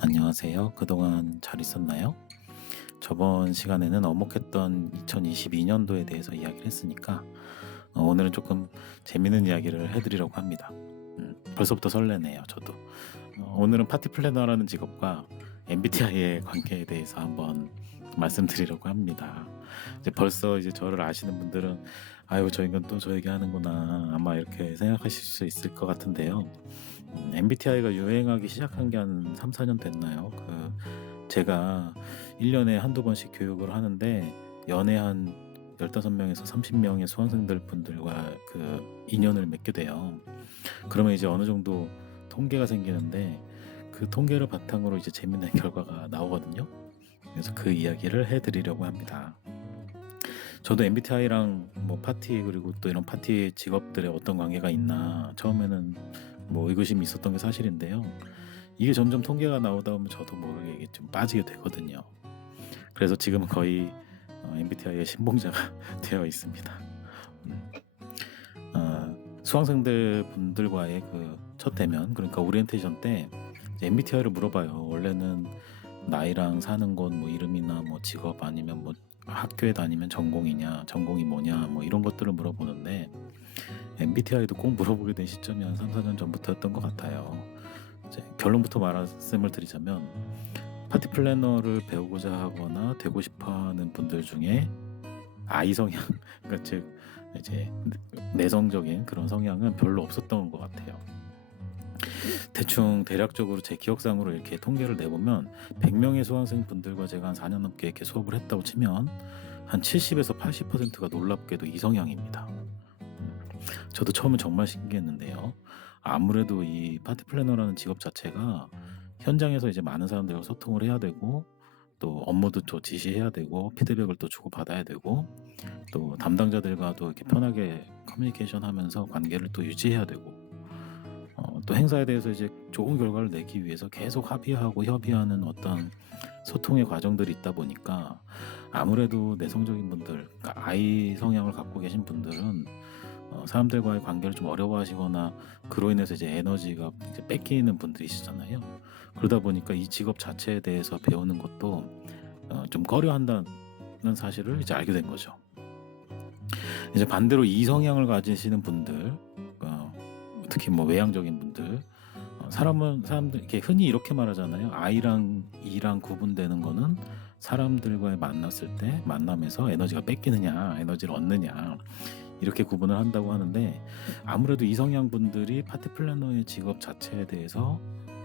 안녕하세요. 그동안 잘 있었나요? 저번 시간에는 어목했던 2022년도에 대해서 이야기를 했으니까 오늘은 조금 재밌는 이야기를 해드리려고 합니다. 벌써부터 설레네요, 저도. 오늘은 파티 플래너라는 직업과 MBTI의 관계에 대해서 한번 말씀드리려고 합니다. 이제 벌써 이제 저를 아시는 분들은 아유, 저 인간 또 저 얘기하는구나 아마 이렇게 생각하실 수 있을 것 같은데요. MBTI가 유행하기 시작한 게 한 3, 4년 됐나요? 제가 1년에 한두 번씩 교육을 하는데 연에 한 15명에서 30명의 수강생들 분들과 인연을 맺게 돼요. 그러면 이제 어느 정도 통계가 생기는데 그 통계를 바탕으로 이제 재밌는 결과가 나오거든요. 그래서 그 이야기를 해드리려고 합니다. 저도 MBTI랑 뭐 파티 그리고 또 이런 파티 직업들의 어떤 관계가 있나 처음에는 뭐 의구심이 있었던 게 사실인데요. 이게 점점 통계가 나오다 보면 저도 모르게 이게 좀 빠지게 되거든요. 그래서 지금은 거의 MBTI의 신봉자가 되어 있습니다. 음, 수강생들 분들과의 그 첫 대면, 그러니까 오리엔테이션 때 MBTI를 물어봐요. 원래는 나이랑 사는 곳, 뭐 이름이나 뭐 직업 아니면 뭐 학교에 다니면 전공이냐, 전공이 뭐냐, 뭐 이런 것들을 물어보는데 MBTI도 꼭 물어보게 된 시점이 한 3, 4년 전부터였던 것 같아요. 이제 결론부터 말씀을 드리자면 파티 플래너를 배우고자 하거나 되고 싶어하는 분들 중에 I 성향, 그러니까 즉 이제 내성적인 그런 성향은 별로 없었던 것 같아요. 대충 대략적으로 제 기억상으로 이렇게 통계를 내보면 100명의 수강생 분들과 제가 한 4년 넘게 이렇게 수업을 했다고 치면 한 70에서 80%가 놀랍게도 이성향입니다. 저도 처음엔 정말 신기했는데요. 아무래도 이 파티 플래너라는 직업 자체가 현장에서 이제 많은 사람들과 소통을 해야 되고 또 업무도 또 지시해야 되고 피드백을 또 주고받아야 되고 또 담당자들과도 이렇게 편하게 커뮤니케이션 하면서 관계를 또 유지해야 되고 또 행사에 대해서 이제 좋은 결과를 내기 위해서 계속 합의하고 협의하는 어떤 소통의 과정들이 있다 보니까 아무래도 내성적인 분들, 그러니까 I 성향을 갖고 계신 분들은 사람들과의 관계를 좀 어려워하시거나 그로 인해서 이제 에너지가 이제 뺏기는 분들이시잖아요. 그러다 보니까 이 직업 자체에 대해서 배우는 것도 좀 꺼려한다는 사실을 이제 알게 된 거죠. 이제 반대로 이 성향을 가지시는 분들, 특히 뭐 외향적인 분들, 사람들 이렇게 흔히 이렇게 말하잖아요. I랑 E랑 구분되는 거는 사람들과의 만났을 때 만남에서 에너지가 뺏기느냐, 에너지를 얻느냐 이렇게 구분을 한다고 하는데 아무래도 이성향 분들이 파티 플래너의 직업 자체에 대해서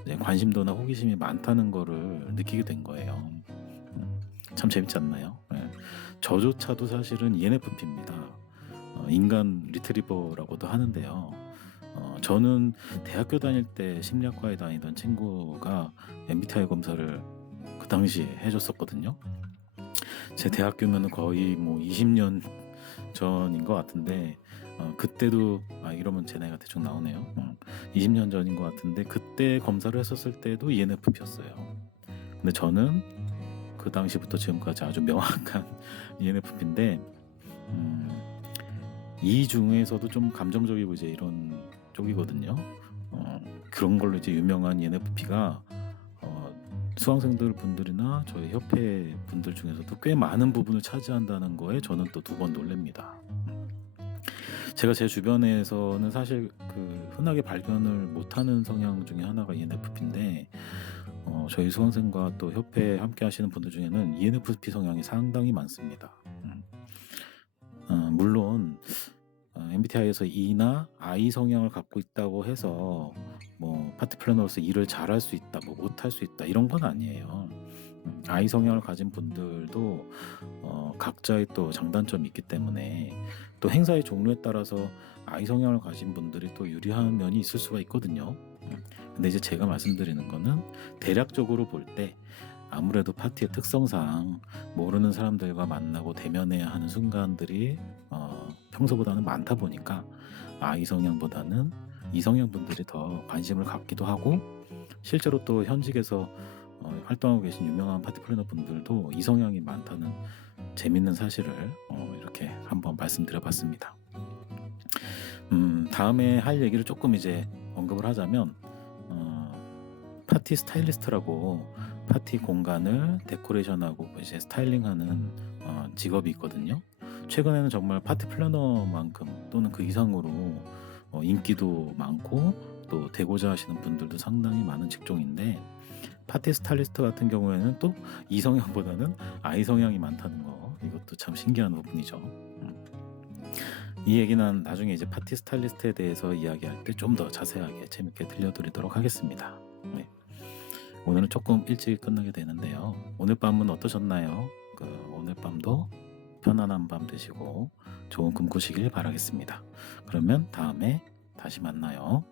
이제 관심도나 호기심이 많다는 거를 느끼게 된 거예요. 참 재밌지 않나요? 네. 저조차도 사실은 ENFP입니다. 인간 리트리버라고도 하는데요. 저는 대학교 다닐 때 심리학과에 다니던 친구가 MBTI 검사를 그 당시에 해줬었거든요. 제 대학교면 거의 뭐 20년 전인 것 같은데 그때도 이러면 제 나이가 대충 나오네요. 20년 전인 것 같은데 그때 검사를 했었을 때도 ENFP였어요. 근데 저는 그 당시부터 지금까지 아주 명확한 ENFP인데 이 중에서도 좀 감정적이고 이제 이런 쪽이거든요. 그런 걸로 이제 유명한 ENFP가 수강생들 분들이나 저희 협회 분들 중에서도 꽤 많은 부분을 차지한다는 거에 저는 또 두 번 놀랍니다. 제가 제 주변에서는 사실 흔하게 발견을 못하는 성향 중에 하나가 ENFP인데 저희 수강생과 또 협회에 함께 하시는 분들 중에는 ENFP 성향이 상당히 많습니다. 물론 MBTI에서 E나 I 성향을 갖고 있다고 해서 뭐 파티 플래너로서 일을 잘할 수 있다, 뭐 못할 수 있다 이런 건 아니에요. I 성향을 가진 분들도 각자의 또 장단점이 있기 때문에 또 행사의 종류에 따라서 I 성향을 가진 분들이 또 유리한 면이 있을 수가 있거든요. 근데 이제 제가 말씀드리는 거는 대략적으로 볼 때 아무래도 파티의 특성상 모르는 사람들과 만나고 대면해야 하는 순간들이 평소보다는 많다 보니까 I 성향보다는 이 성향 분들이 더 관심을 갖기도 하고 실제로 또 현직에서 활동하고 계신 유명한 파티 플래너 분들도 이 성향이 많다는 재밌는 사실을 이렇게 한번 말씀드려봤습니다. 다음에 할 얘기를 조금 이제 언급을 하자면 파티 스타일리스트라고 파티 공간을 데코레이션하고 이제 스타일링하는 직업이 있거든요. 최근에는 정말 파티 플래너만큼 또는 그 이상으로 인기도 많고 또 되고자 하시는 분들도 상당히 많은 직종인데, 파티 스타일리스트 같은 경우에는 또 이성향보다는 아이 성향이 많다는 거, 이것도 참 신기한 부분이죠. 이 얘기는 나중에 이제 파티 스타일리스트에 대해서 이야기할 때 좀 더 자세하게 재밌게 들려드리도록 하겠습니다. 네. 오늘은 조금 일찍 끝나게 되는데요. 오늘 밤은 어떠셨나요? 오늘 밤도 편안한 밤 되시고 좋은 꿈 꾸시길 바라겠습니다. 그러면 다음에 다시 만나요.